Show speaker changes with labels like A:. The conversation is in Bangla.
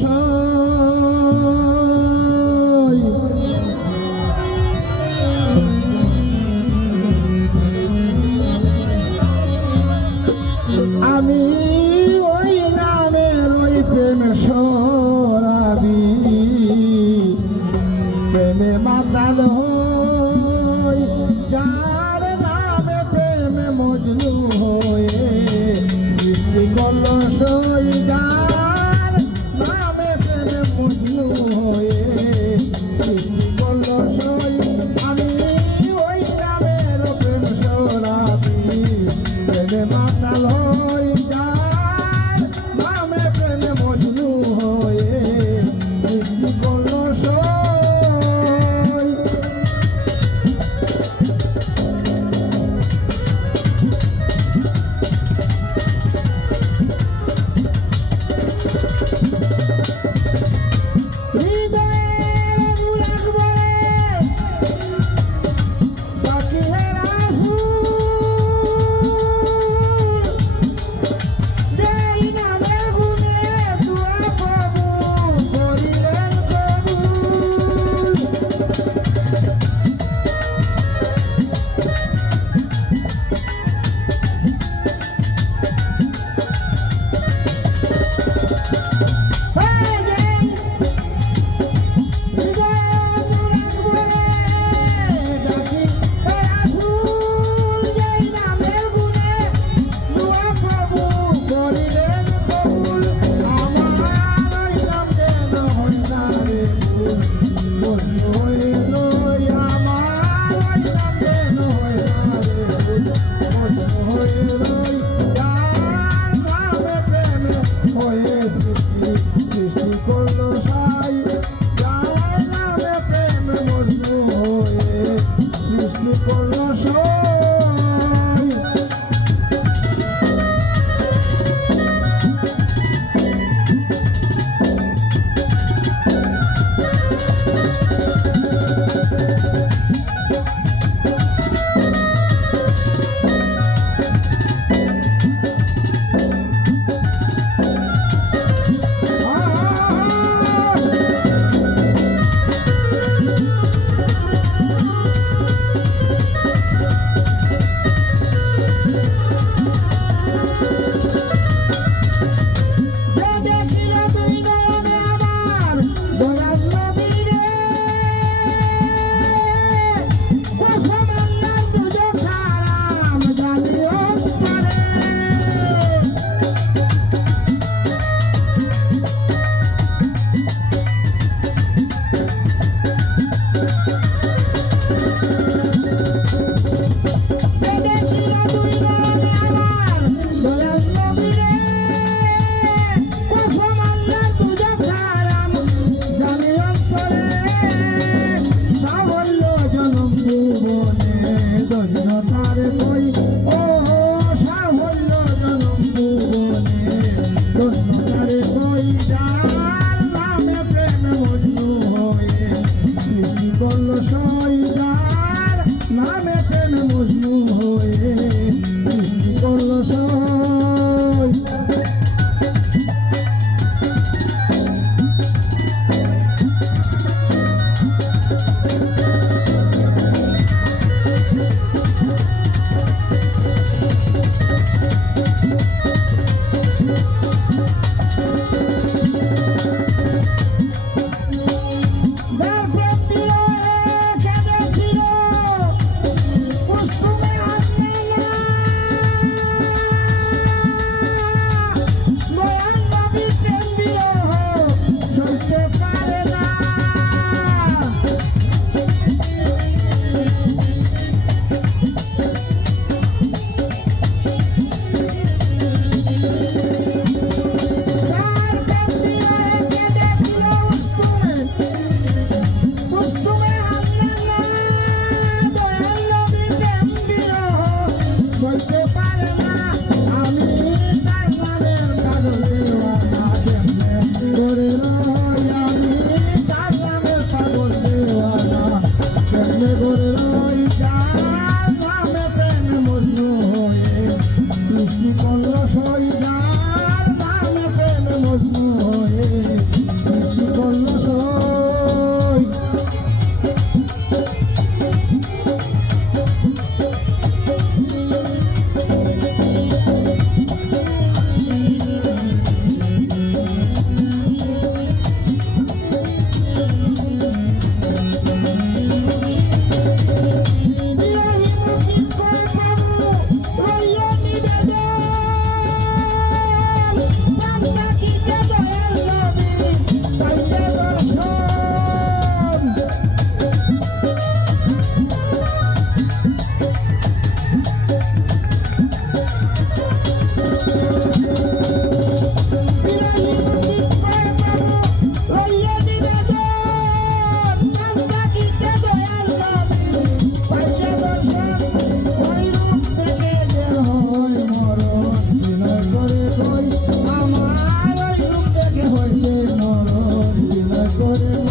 A: সই। আমি corazón.